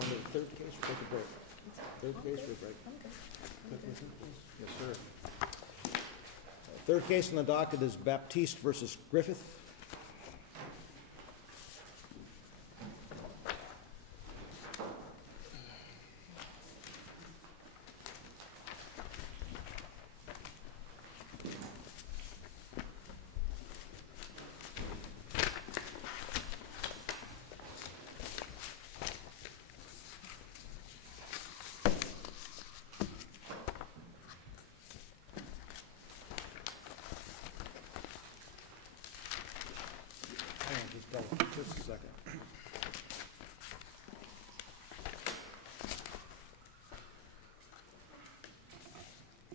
Going to the third case, or take a break? Third case or a break? Yes, sir. Third case on the docket is Baptiste versus Griffith. Just a second.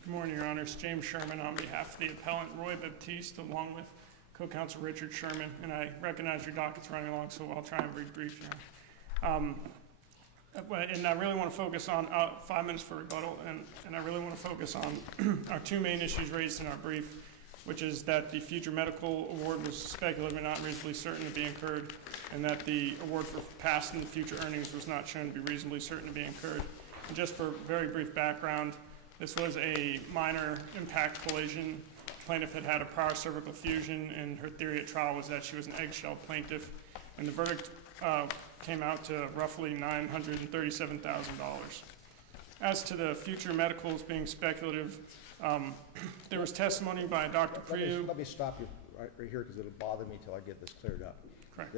Good morning, Your Honors. James Sherman on behalf of the appellant Roy Baptiste, along with co-counsel Richard Sherman. And I recognize your docket's running along, so I'll try and be brief here. And I really want to focus on 5 minutes for rebuttal, and I really want to focus on our two main issues raised in our brief, which is that the future medical award was speculative and not reasonably certain to be incurred, and that the award for past and future earnings was not shown to be reasonably certain to be incurred. And just for very brief background, this was a minor impact collision. Plaintiff had had a prior cervical fusion, and her theory at trial was that she was an eggshell plaintiff, and the verdict came out to roughly $937,000. As to the future medicals being speculative, there was testimony by Dr. Priu. Let me stop you right here because it'll bother me till I get this cleared up. Correct.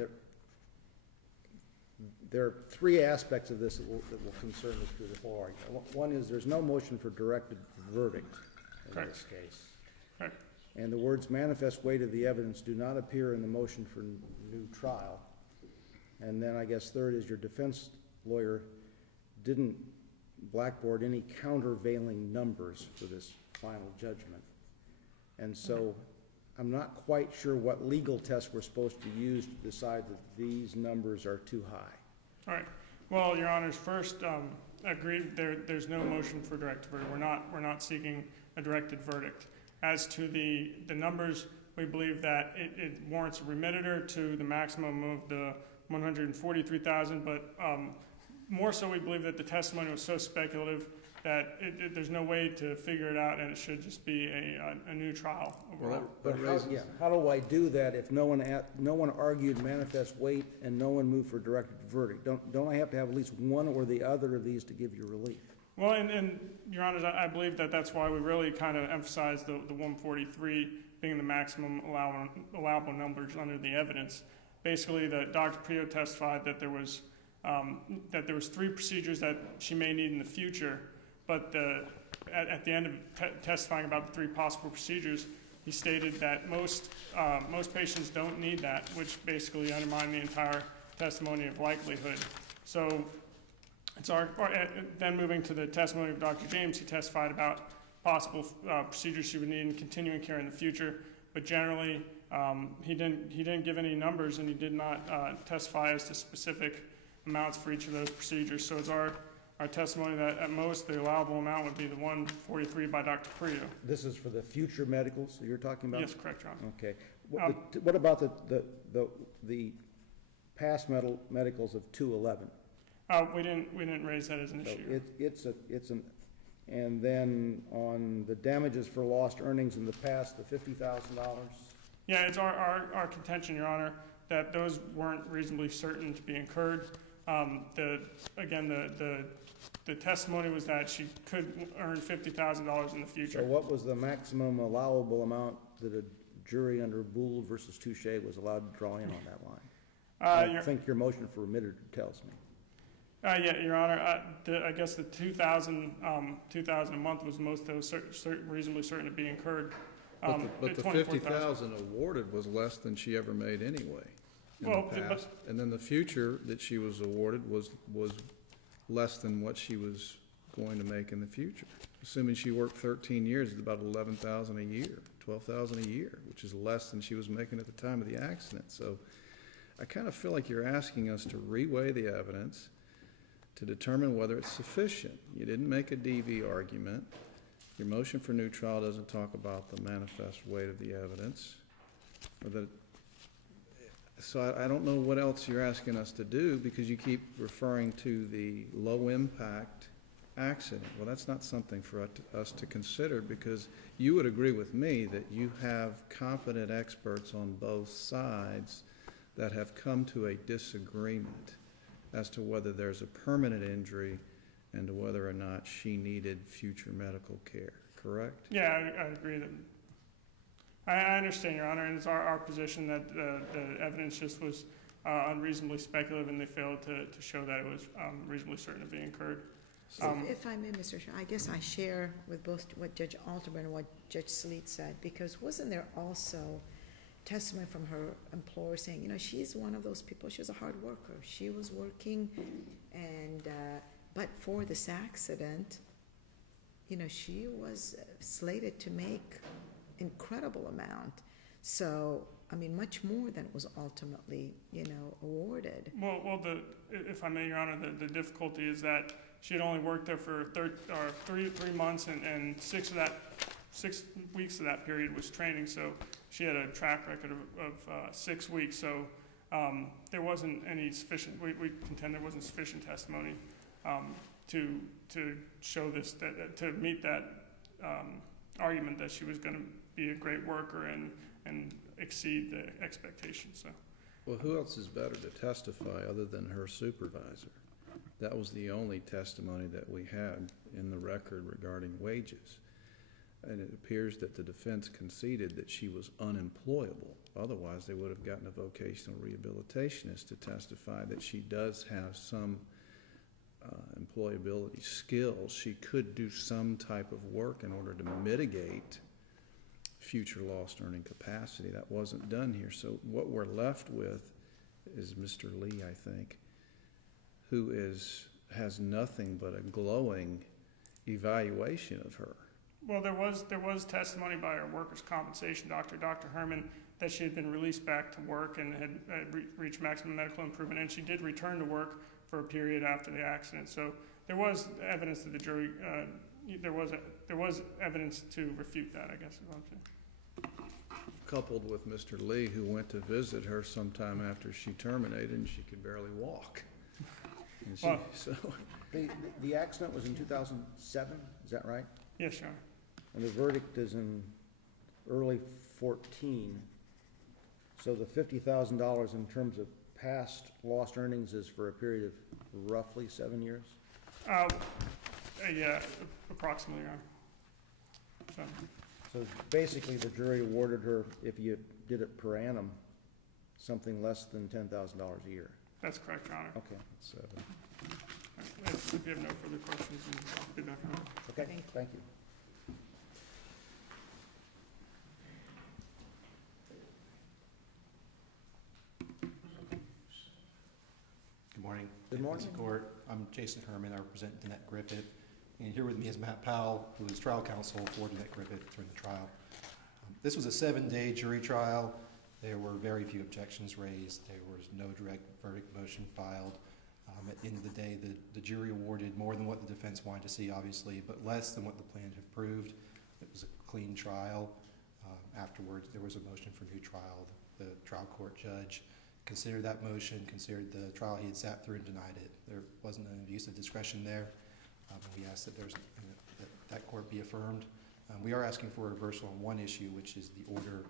There are three aspects of this that will concern us through the whole argument. One is there's no motion for directed verdict in this case. Correct. And the words manifest weight of the evidence do not appear in the motion for new trial. And then I guess third is your defense lawyer didn't blackboard any countervailing numbers for this final judgment. And so I'm not quite sure what legal test we're supposed to use to decide that these numbers are too high. All right. Well, Your Honors, first, agreed. There's no motion for directed verdict. We're not seeking a directed verdict. As to the numbers, we believe that it warrants a remitter to the maximum of the $143,000, but more so, we believe that the testimony was so speculative that there's no way to figure it out, and it should just be a new trial overall. But how do I do that if no one argued manifest weight and no one moved for directed verdict? Don't I have to have at least one or the other of these to give you relief? Well, and Your Honors, I believe that that's why we really kind of emphasize the 143 being the maximum allowable numbers under the evidence. Basically, Dr. Priu testified that there was 3 procedures that she may need in the future, but at the end of testifying about the 3 possible procedures, he stated that most patients don't need that, which basically undermined the entire testimony of likelihood. So it's then moving to the testimony of Dr. James, he testified about possible procedures she would need in continuing care in the future, but generally he didn't give any numbers, and he did not testify as to specific amounts for each of those procedures. So it's our testimony that at most the allowable amount would be the 143 by Dr. Priu. This is for the future medicals you're talking about? Yes, correct, Your Honor. Okay. What about the past medicals of 211? We didn't raise that as an issue. And then on the damages for lost earnings in the past, the $50,000? Yeah, it's our contention, Your Honor, that those weren't reasonably certain to be incurred. The testimony was that she could earn $50,000 in the future. So what was the maximum allowable amount that a jury under Boole versus Touche was allowed to draw in on that line? I think your motion for remitter tells me. Yeah, Your Honor. I guess the $2,000 a month was most of those reasonably certain to be incurred. But the $50,000 awarded was less than she ever made anyway. And then the future that she was awarded was less than what she was going to make in the future. Assuming she worked 13 years, it's about $11,000 a year, $12,000 a year, which is less than she was making at the time of the accident. So I kind of feel like you're asking us to reweigh the evidence to determine whether it's sufficient. You didn't make a DV argument. Your motion for new trial doesn't talk about the manifest weight of the evidence. So I don't know what else you're asking us to do, because you keep referring to the low-impact accident. Well, that's not something for us to consider, because you would agree with me that you have competent experts on both sides that have come to a disagreement as to whether there's a permanent injury and to whether or not she needed future medical care, correct? Yeah, I agree. I understand, Your Honor, and it's our position that the evidence just was unreasonably speculative, and they failed to show that it was reasonably certain to be incurred. If I may, Mr. Chair, I guess I share with both what Judge Alterman and what Judge Sleet said, because wasn't there also testimony from her employer saying, you know, she's one of those people, she was a hard worker. She was working, and but for this accident, you know, she was slated to make incredible amount. So, I mean, much more than was ultimately, you know, awarded. Well, if I may, Your Honor, the difficulty is that she had only worked there for 3 months, and 6 weeks of that period was training. So she had a track record of 6 weeks. So there wasn't any sufficient. We contend there wasn't sufficient testimony to show this, to meet that argument that she was going to be a great worker and exceed the expectations. So. Well, who else is better to testify other than her supervisor? That was the only testimony that we had in the record regarding wages. And it appears that the defense conceded that she was unemployable. Otherwise, they would have gotten a vocational rehabilitationist to testify that she does have some employability skills. She could do some type of work in order to mitigate future lost earning capacity. That wasn't done here. So what we're left with is Mr. Lee, I think, who has nothing but a glowing evaluation of her. Well, there was testimony by our workers' compensation doctor, Dr. Herman, that she had been released back to work and had reached maximum medical improvement, and she did return to work for a period after the accident. So there was evidence that the jury, there was evidence to refute that, I guess is what I'm saying. Coupled with Mr. Lee, who went to visit her sometime after she terminated, and she could barely walk. The accident was in 2007, is that right? Yes, Your Honor. And the verdict is in early 14. So the $50,000 in terms of past lost earnings is for a period of roughly 7 years? Yeah, approximately, Your Honor. So basically the jury awarded her, if you did it per annum, something less than $10,000 a year. That's correct, Your Honor. Okay. 7. Right. If you have no further questions, I'll be back on. Okay, thank you. Good morning. Good morning. Court. I'm Jason Herman. I represent Danette Griffith. And here with me is Matt Powell, who is trial counsel for Danette Griffith during the trial. This was a 7-day jury trial. There were very few objections raised. There was no direct verdict motion filed. At the end of the day, the jury awarded more than what the defense wanted to see, obviously, but less than what the plaintiff proved. It was a clean trial. Afterwards, there was a motion for new trial. The trial court judge considered that motion, considered the trial he had sat through, and denied it. There wasn't an abuse of discretion there. We asked that that court be affirmed. We are asking for a reversal on one issue, which is the order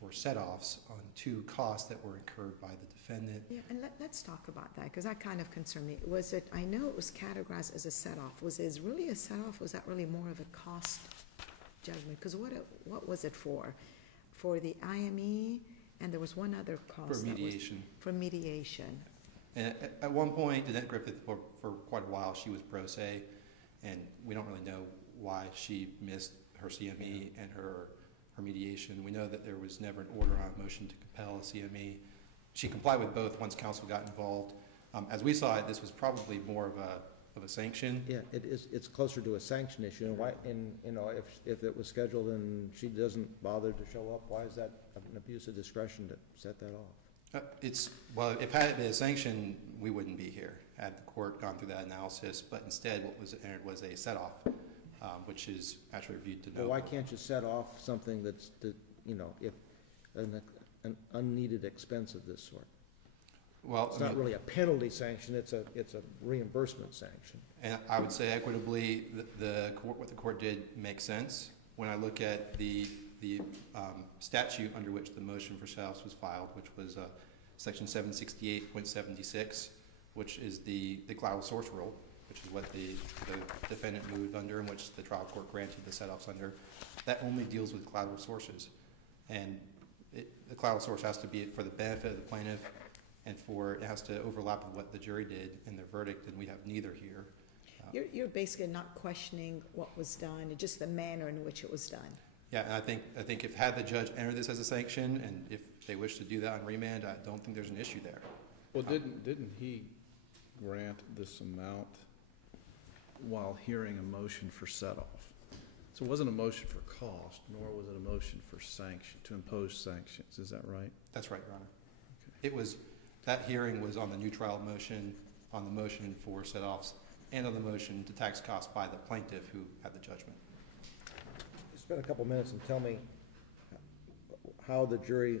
for set-offs on 2 costs that were incurred by the defendant. Yeah, and let's talk about that, because that kind of concerned me. Was it, I know it was categorized as a set-off. Was it really a set-off? Was that really more of a cost judgment? Because what was it for? For the IME, and there was one other cost. For mediation. For mediation. And at one point, Danette Griffith, for quite a while, she was pro se, and we don't really know why she missed her CME and her mediation. We know that there was never an order on a motion to compel a CME. She complied with both once counsel got involved. As we saw it, this was probably more of a sanction. Yeah, it is. It's closer to a sanction issue. And why? And you know, if it was scheduled and she doesn't bother to show up, why is that an abuse of discretion to set that off? Well, if had it been a sanction, we wouldn't be here had the court gone through that analysis. But instead, what was entered was a set off, which is actually reviewed to know. Well, why can't you set off something that's, you know, if an unneeded expense of this sort? Well, It's not really a penalty sanction, it's a reimbursement sanction. and I would say equitably, what the court did makes sense. When I look at the statute under which the motion for set-offs was filed, which was section 768.76, which is the collateral source rule, which is what the defendant moved under and which the trial court granted the set-offs under, that only deals with collateral sources. And the collateral source has to be for the benefit of the plaintiff, and it has to overlap with what the jury did in their verdict, and we have neither here. You're basically not questioning what was done, just the manner in which it was done. Yeah, and I think if had the judge enter this as a sanction, and if they wish to do that on remand, I don't think there's an issue there. Well, didn't he grant this amount while hearing a motion for set-off? So it wasn't a motion for cost, nor was it a motion for sanction, to impose sanctions. Is that right? That's right, Your Honor. Okay. That hearing was on the new trial motion, on the motion for set-offs, and on the motion to tax costs by the plaintiff who had the judgment. Spend a couple minutes and tell me how the jury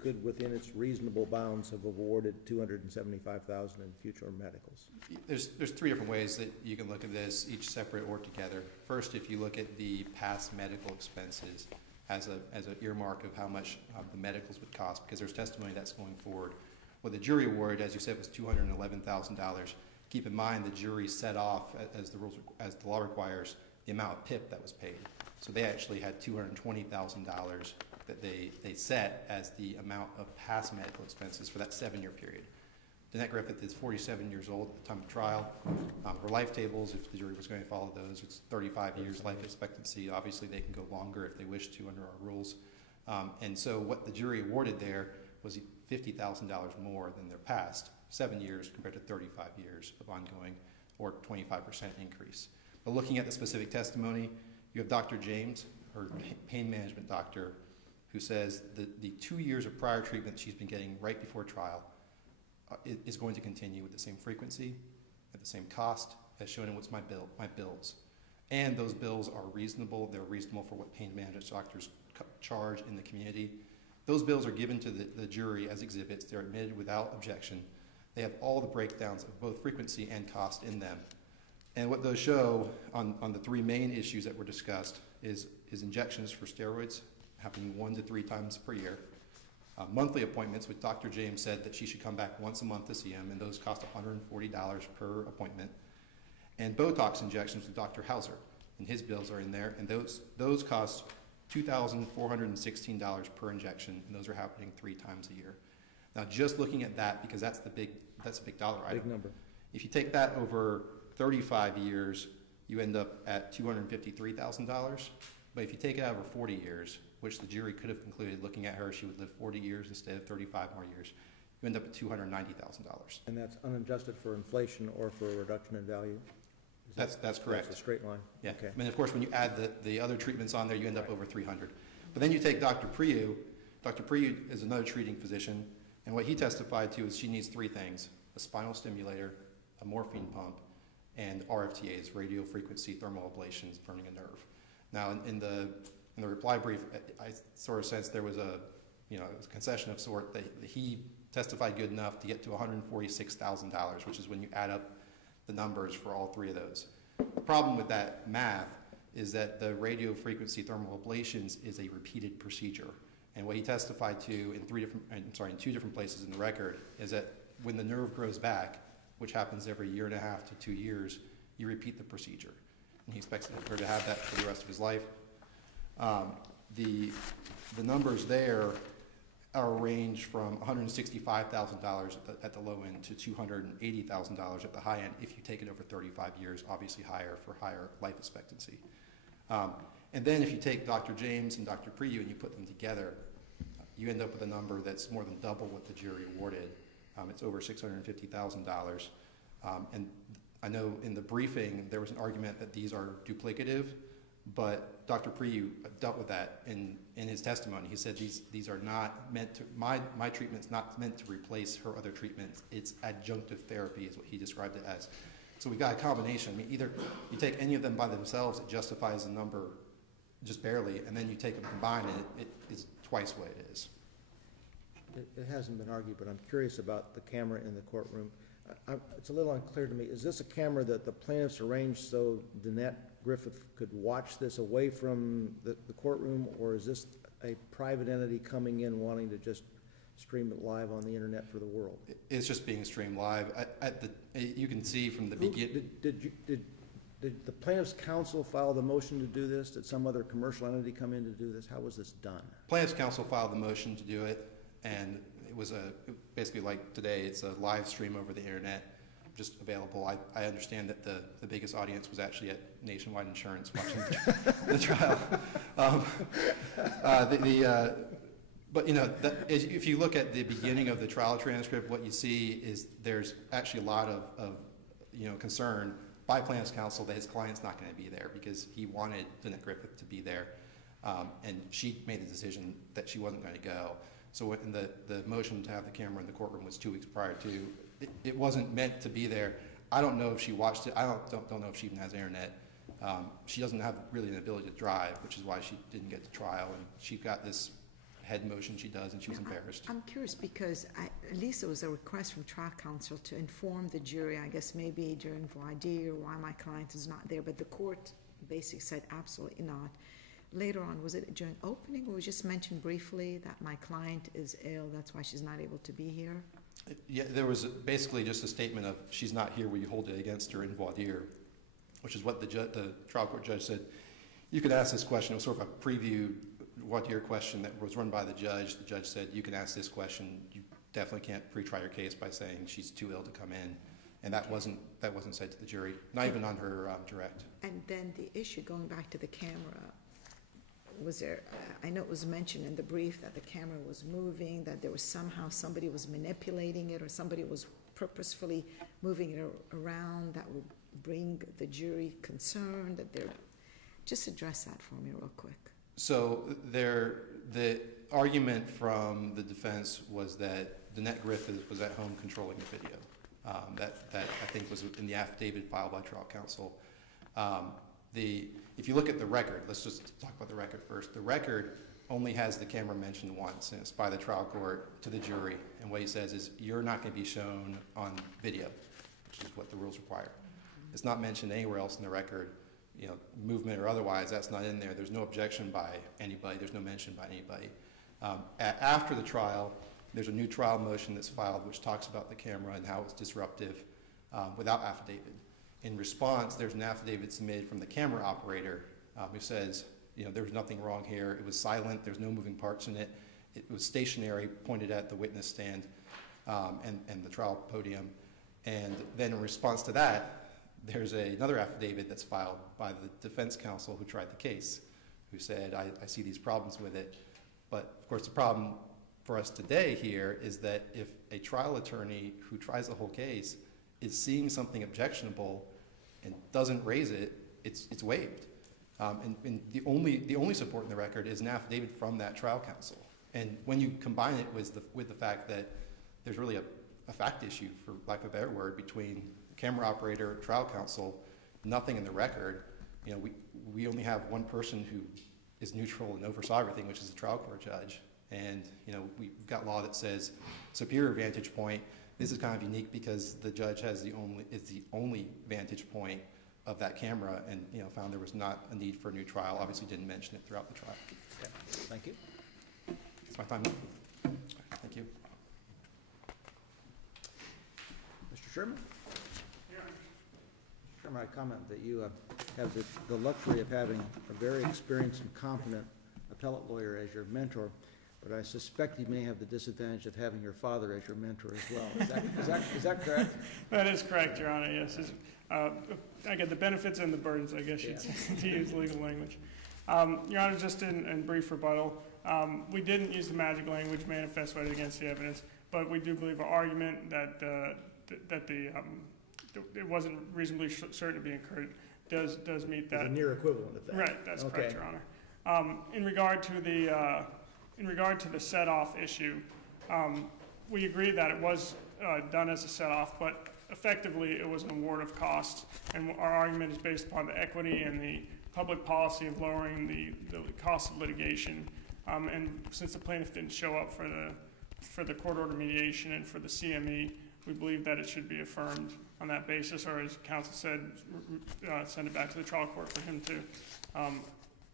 could, within its reasonable bounds, have awarded $275,000 in future medicals. There's three different ways that you can look at this, each separate or together. First, if you look at the past medical expenses as an earmark of how much the medicals would cost, because there's testimony that's going forward. What the jury award, as you said, was $211,000. Keep in mind the jury set off, as the law requires, the amount of PIP that was paid. So they actually had $220,000 that they set as the amount of past medical expenses for that 7-year period. Danette Griffith is 47 years old at the time of trial. Her life tables, if the jury was going to follow those, it's 35 years life expectancy. Obviously, they can go longer if they wish to under our rules. And so what the jury awarded there was $50,000 more than their past 7 years compared to 35 years of ongoing, or 25% increase. But looking at the specific testimony, you have Dr. James, her pain management doctor, who says that the 2 years of prior treatment she's been getting right before trial is going to continue with the same frequency, at the same cost, as shown in what's my bills. And those bills are reasonable. They're reasonable for what pain management doctors charge in the community. Those bills are given to the jury as exhibits. They're admitted without objection. They have all the breakdowns of both frequency and cost in them. And what those show on the three main issues that were discussed is injections for steroids happening 1 to 3 times per year. Monthly appointments, which Dr. James said that she should come back once a month to see him, and those cost $140 per appointment. And Botox injections with Dr. Hauser, and his bills are in there, and those cost $2,416 per injection, and those are happening 3 times a year. Now, just looking at that, because that's a big dollar item. Big number. If you take that over 35 years, you end up at $253,000. But if you take it out over 40 years, which the jury could have concluded, looking at her, she would live 40 years instead of 35 more years, you end up at $290,000. And that's unadjusted for inflation or for a reduction in value? That's correct. That's a straight line? Yeah. Okay. And of course, when you add the other treatments on there, you end up over 300. But then you take Dr. Priyu. Dr. Priyu is another treating physician, and what he testified to is she needs 3 things: a spinal stimulator, a morphine pump, and RFTAs, radio frequency thermal ablations, burning a nerve. Now, in the reply brief, I sort of sensed there was a concession of sort that he testified good enough to get to $146,000, which is when you add up the numbers for all 3 of those. The problem with that math is that the radio frequency thermal ablations is a repeated procedure. And what he testified to in 2 different places in the record is that when the nerve grows back, which happens every 1.5 to 2 years, you repeat the procedure. And he expects her to have that for the rest of his life. The numbers there are range from $165,000 at the low end to $280,000 at the high end if you take it over 35 years, obviously higher for higher life expectancy. And then if you take Dr. James and Dr. Priyu and you put them together, you end up with a number that's more than double what the jury awarded. It's over $650,000. And I know in the briefing there was an argument that these are duplicative, but Dr. Priyu dealt with that in his testimony. He said these are not meant to, my treatment's not meant to replace her other treatments. It's adjunctive therapy is what he described it as. So we've got a combination. I mean, either you take any of them by themselves, it justifies the number just barely, and then you take them combined and it is twice what it is. it hasn't been argued, but I'm curious about the camera in the courtroom. It's a little unclear to me. Is this a camera that the plaintiffs arranged so Danette Griffith could watch this away from the courtroom, or is this a private entity coming in wanting to just stream it live on the internet for the world? It's just being streamed live. You can see from the beginning. Did the plaintiff's counsel file the motion to do this? Did some other commercial entity come in to do this? How was this done? Plaintiff's counsel filed the motion to do it, and it was basically like today, it's a live stream over the internet, just available. I understand that the biggest audience was actually at Nationwide Insurance watching the trial. But if you look at the beginning of the trial transcript, what you see is there's actually a lot of concern by plaintiff's counsel that his client's not going to be there because he wanted Danette Griffith to be there, and she made the decision that she wasn't going to go. So when the motion to have the camera in the courtroom was 2 weeks prior to, it wasn't meant to be there. I don't know if she watched it. I don't know if she even has internet. She doesn't have really an ability to drive, which is why she didn't get to trial, and she got this head motion she does, and she was embarrassed. I'm curious because at least there was a request from trial counsel to inform the jury, I guess maybe during voir dire, why my client is not there, but the court basically said absolutely not. Later on, was it during opening, or was just mentioned briefly that my client is ill, that's why she's not able to be here? Yeah, there was basically just a statement of she's not here, will you hold it against her in voir dire, which is what the trial court judge said. You could ask this question. It was sort of a preview voir dire question that was run by the judge. The judge said, you can ask this question. You definitely can't pre-try your case by saying she's too ill to come in. And that wasn't said to the jury, not even on her direct. And then the issue, going back to the camera, was there, I know it was mentioned in the brief that the camera was moving, that there was somehow somebody was manipulating it or somebody was purposefully moving it around that would bring the jury concern, that they're, just address that for me real quick. So the argument from the defense was that Danette Griffith was at home controlling the video. That I think was in the affidavit filed by trial counsel. If you look at the record, let's just talk about the record first. The record only has the camera mentioned once, and it's by the trial court to the jury. And what he says is, you're not going to be shown on video, which is what the rules require. It's not mentioned anywhere else in the record, movement or otherwise. That's not in there. There's no objection by anybody. There's no mention by anybody. After the trial, there's a new trial motion that's filed which talks about the camera and how it's disruptive without affidavit. In response, there's an affidavit submitted from the camera operator who says, there was nothing wrong here. It was silent. There's no moving parts in it. It was stationary, pointed at the witness stand and the trial podium. And then in response to that, there's another affidavit that's filed by the defense counsel who tried the case, who said, I see these problems with it. But, of course, the problem for us today here is that if a trial attorney who tries the whole case is seeing something objectionable and doesn't raise it, it's waived. And the only support in the record is an affidavit from that trial counsel. And when you combine it with the fact that there's really a fact issue, for lack of a better word, between the camera operator and trial counsel, nothing in the record, we only have one person who is neutral and oversaw everything, which is the trial court judge. And we've got law that says superior vantage point. This is kind of unique because the judge is the only vantage point of that camera, and found there was not a need for a new trial. Obviously, didn't mention it throughout the trial. Okay. Thank you. It's my time. Thank you. Mr. Sherman? Mr. Sherman, I comment that you have the luxury of having a very experienced and competent appellate lawyer as your mentor, but I suspect you may have the disadvantage of having your father as your mentor as well. Is that correct? That is correct, Your Honor, yes. I get the benefits and the burdens, I guess you'd say, to use legal language. Your Honor, just in brief rebuttal, we didn't use the magic language, manifest weight against the evidence, but we do believe our argument that it wasn't reasonably certain to be incurred does meet that. It's a near equivalent of that. Right, that's correct, Your Honor. In regard to the set-off issue, we agree that it was done as a set-off, but effectively it was an award of costs, and our argument is based upon the equity and the public policy of lowering the cost of litigation. And since the plaintiff didn't show up for for the court order mediation and for the CME, we believe that it should be affirmed on that basis, or as counsel said, send it back to the trial court for him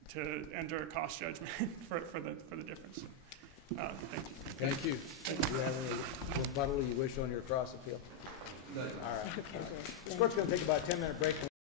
to enter a cost judgment for the difference. Thank you. Thank you. Do you have any rebuttal you wish on your cross appeal? No. All right. This court's going to take about a 10-minute break.